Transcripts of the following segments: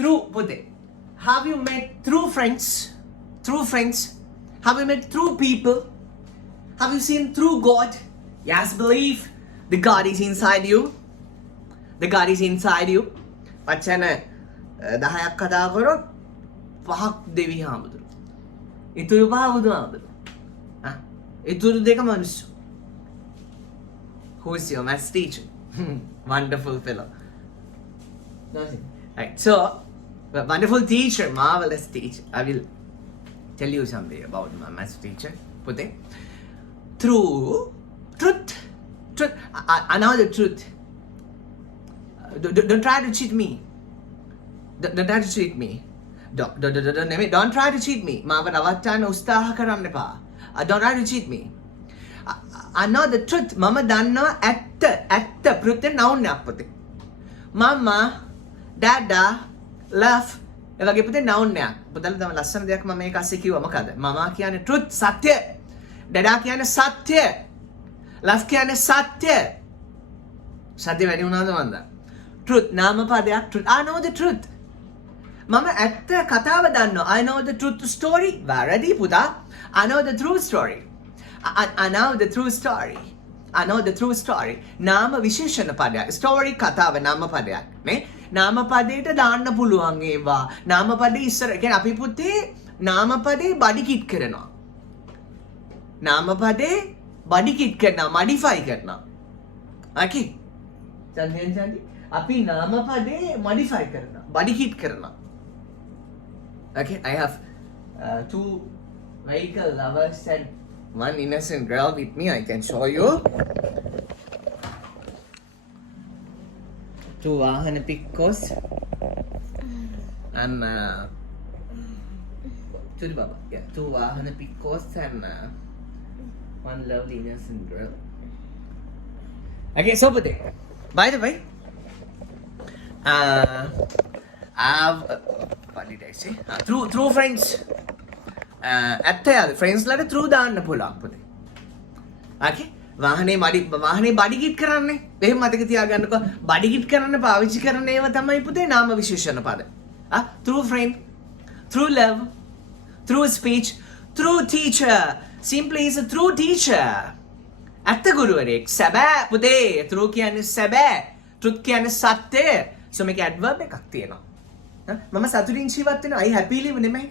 through පුතේ. Have you met through friends? Through friends? Have you met through people? Have you seen through God? Yes, believe the God is inside you. The God is inside you. වචන 10ක් කතා කරොත් 5ක් දෙවි හාමුදුරු. ඉතුරු 5 බුදුහාමුදුරු. ඉතුරු 2 මිනිස්සු. Who is your maths teacher? Wonderful fellow. Right. So, wonderful teacher, marvelous teacher. I will tell you something about my maths teacher. Pute. Through truth. I know the truth. Don't try to cheat me. Don't try to cheat me. Don't try to cheat me. මාව නවත්තන්න උත්සාහ කරන්න එපා. Don't try to cheat me. I know the truth. මම දන්නවා ඇත්ත ප්‍රෘත noun එකක් පුතේ. Mama, Dada, love. ඒ වගේ පුතේ noun එකක්. පුතලා තම ලස්සන දෙයක් මම මේක අස්සේ කිව්වා මොකද? මම කියන්නේ truth සත්‍ය. Dada කියන්නේ සත්‍ය. Love කියන්නේ සත්‍ය. සත්‍ය වැඩි වුණාද මන්ද? Truth නාමපදයක් truth. I know the truth. මම ඇත්ත කතාව දන්නවා. I know the truth story. වැරදි පුතා. I know the true story. I know the true story. I know the true story. නාම විශේෂණ පදයක්. story කතාව නාම පදයක්. නේ? නාම පදයට දාන්න පුළුවන් ඒවා. නාම පදේ ඉස්සර කියන්නේ අපි පුතේ නාම පදේ බඩි කිට් කරනවා. නාම පදේ බඩි කිට් කරනවා, modify කරනවා. Okay? චන්දි අපි නාම පදේ modify කරනවා, බඩි කිට් කරනවා. Okay, I have 2 vehicle lovers and one innocent girl with me. I can show you. 2 wahana pickos and to the baba. Yeah, 2 wahana pickos and one lovely innocent girl. Okay, so Pute, by the way, what did I say? Through friends. ඇත්ත යාද ෆ්‍රෙන්ඩ්ස් ලට through දාන්න පුළුවන් පුතේ. Okay? වාහනේ බඩි කිට් කරන්නේ. එහෙම මතක තියාගන්නකෝ. බඩි කිට් කරන්න පාවිච්චි කරන ඒවා තමයි පුතේ නාම විශේෂණ පද. Through friend, through love, through speech, through teacher. Simply is a true teacher. ඇත්ත ගුරුවරයෙක්. සැබෑ පුතේ. Through කියන්නේ සැබෑ. Truth කියන්නේ සත්‍ය. So මේක adverb එකක් තියෙනවා. මම සතුටින් ජීවත් වෙනවා. I happily live නෙමෙයි.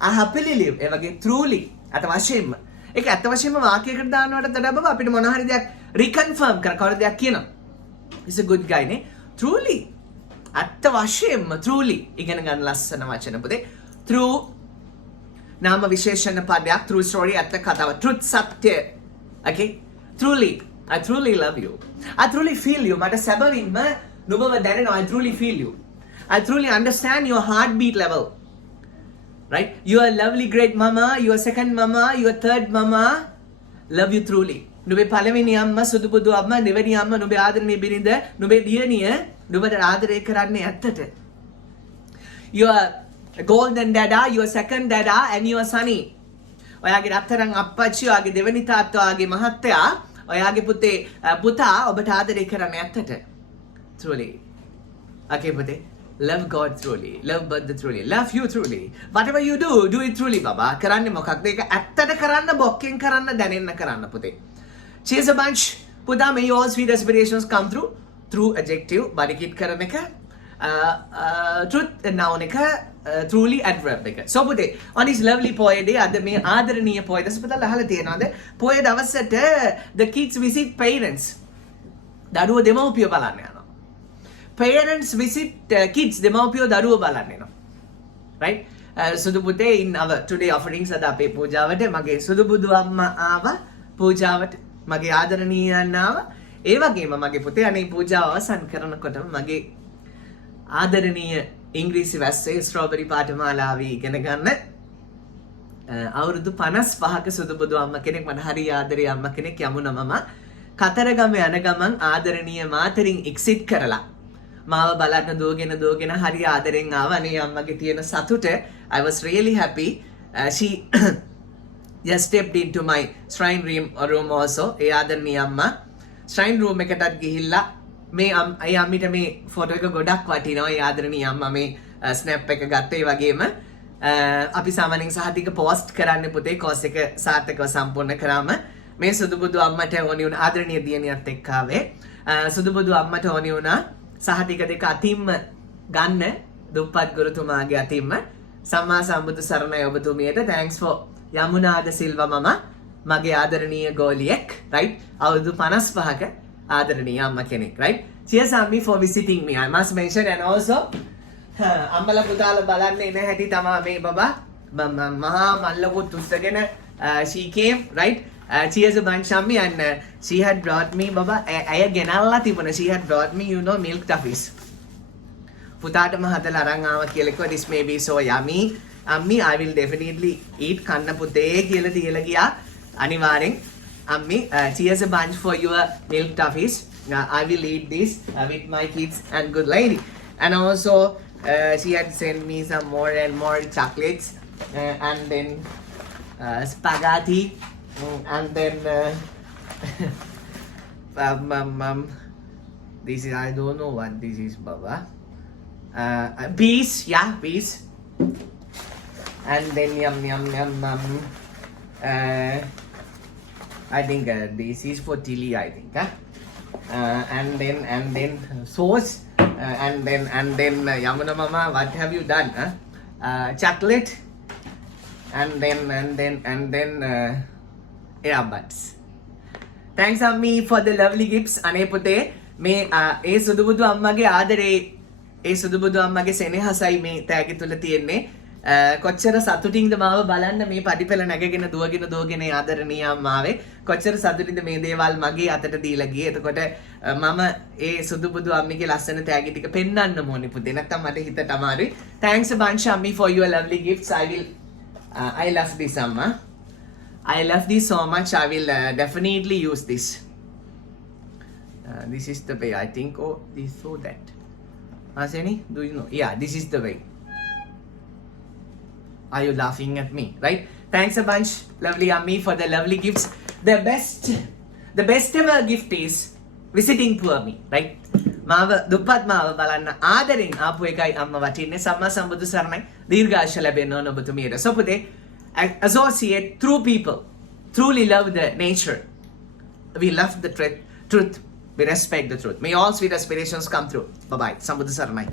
I happily live. ඒ වගේ truly අත වශයෙන්ම. ඒක අත වශයෙන්ම වාක්‍යයකට දානවට වඩා බබ අපිට මොන හරි දෙයක් reconfirm කවර දෙයක් කියනවා. He's a good guy නේ. Truly. අත වශයෙන්ම truly ඉගෙන ගන්න ලස්සන වචන පුතේ. Through නාම විශේෂණ පදයක් through story අත කතාව truth සත්‍ය. Okay? Truly. I truly love you. I truly feel you. මට සැබවින්ම නුඹව දැනෙනවා. I truly feel you. I truly understand your heartbeat level. Right? You are lovely great mama, your second mama, your third mama. Love you truly. නුඹේ පළවෙනි අම්මා සුදු බුදු අම්මා දෙවෙනි අම්මා නුඹේ ආදරණීය බිරිඳ නුඹේ දියණිය නුඹට ආදරය කරන්නේ ඇත්තට. Your golden dada, your second dada and your sonny. ඔයාගේ රත්තරන් අප්පච්චි, ඔයාගේ දෙවෙනි තාත්තා, ඔයාගේ මහත්තයා, ඔයාගේ පුතා ඔබට ආදරය කරන්නේ ඇත්තට. Truly. Okay පුතේ. Love God truly. Love Buddha truly. Love you truly. Whatever you do it truly, Baba. කරන්නේ මොකක්ද? ඒක ඇත්තට කරන්න, බොක්කෙන් කරන්න, දැනෙන්න කරන්න පුතේ. Cheers a bunch. පුතා, may all sweet aspirations come through adjective, body kit කරන එක. Truth noun එක, truly adverb එක. So පුතේ, on this lovely poet day, අද මේ ආදරණීය poet දවස පුතා අහලා තියෙනවද? poet දවසට the kids visit parents. දරුවෝ දෙමව්පියෝ බලන්න යනවා. Parents visit kids, දෙමව්පියෝ දරුවෝ බලන්න එනවා. Right? සුදු පුතේ in our today offerings අද අපේ පූජාවට මගේ සුදු බුදු අම්මා ආවා පූජාවට. මගේ ආදරණීයයන් ආවා. ඒ වගේම මගේ පුතේ අනේ පූජාව අවසන් කරනකොටම මගේ ආදරණීය ඉංග්‍රීසි වැස්සේ ස්ට්‍රෝබෙරි පාඨමාලාවේ ඉගෙන ගන්න අවුරුදු 55ක සුදු බුදු අම්මා කෙනෙක් මට හරි ආදරේ අම්මා කෙනෙක් යමුනා මම කතරගම යන ගමන් ආදරණීය මාතරින් එක්සිට් කරලා මාව බලන්න දුවගෙන හරි ආදරෙන් ආවා නේ අම්මගේ තියෙන සතුට. I was really happy. She just stepped into my shrine room also. ඒ ආදරණීය අම්මා shrine room එකටත් ගිහිල්ලා මේ අයි අම්මිට මේ ෆොටෝ එක ගොඩක් වටිනවා. ඒ ආදරණීය අම්මා මේ ස්නැප් එක ගත්තා. ඒ වගේම අපි සාමාන්‍යයෙන් සහතික පෝස්ට් කරන්න පුතේ කෝස් එක සාර්ථකව සම්පූර්ණ කරාම මේ සුදුබුදු අම්මට ඕනි වුණ ආදරණීය දියණියත් එක්ක ආවේ. සුදුබුදු අම්මට ඕනි වුණා සහතික දෙක අතින්ම ගන්න දුප්පත් ගුරුතුමාගේ අතින්ම සම්මා සම්බුදු සරණයි ඔබතුමියට. thanks for යමුනාද සිල්වා මම මගේ ආදරණීය ගෝලියෙක් right අවුරුදු 55ක ආදරණීය අම්මා කෙනෙක් right. cheers Ammi for visiting me. I must mention and also අම්මලා පුතාලා බලන්න එන හැටි තමා මේ බබා මහා මල්ලකුත් උස්සගෙන she came right. Cheers a bunch Ammi and she had brought me baba අය ගෙනල්ලා තිබුණා. she had brought me you know milk toffees. පුතාටම හදලා අරන් ආවා කියලා කිව්වා this may be so yummy Ammi I will definitely eat කන්න පුතේ කියලා තියලා ගියා අනිවාර්යෙන් Ammi cheers a bunch for your milk toffees. I will eat this with my kids and good lady. And also she had sent me some more and more chocolates and then spaghetti and then this is I don't know what this is baba. Peas, yeah, peas. And then yum. I think this is for Tilly, I think. And then sauce. And then Yamuna Mama, what have you done? Chocolate. And then earbuds. Thanks Ammi for the lovely gifts. අනේ පුතේ මේ ඒ සුදුබුදු අම්මගේ ආදරේ ඒ සුදුබුදු අම්මගේ සෙනෙහසයි මේ තෑගි තුල තියෙන්නේ. කොච්චර සතුටින්ද මාව බලන්න මේ පඩිපෙළ නැගගෙන දුවගෙන ආදරණීය අම්මාවේ කොච්චර සතුටින්ද මේ දේවල් මගේ අතට දීලා ගියේ. එතකොට මම ඒ සුදුබුදු අම්මිගේ ලස්සන තෑගි ටික පෙන්වන්න ඕනේ පුතේ. නැත්තම් මට හිතට අමාරුයි. Thanks a bunch Ammi for your lovely gifts. I love this amma. I love this so much. I will definitely use this. This is the way I think. Oh, this so that. Aseni, do you know? Yeah, this is the way. Are you laughing at me? Right? Thanks a bunch, lovely Ammi, for the lovely gifts. The best ever gift is visiting poor me. Right? මාව දුප්පත් මාව බලන්න ආදරෙන් ආපු එකයි අම්මා වටින්නේ. සම්මා සම්බුදු සරණයි. දීර්ඝාෂ ලැබෙන්න ඕන ඔබතුමියට. So පුතේ associate through people truly love the nature. We love the truth. We respect the truth. May all sweet aspirations come true. Bye bye. Sambudha Saranai.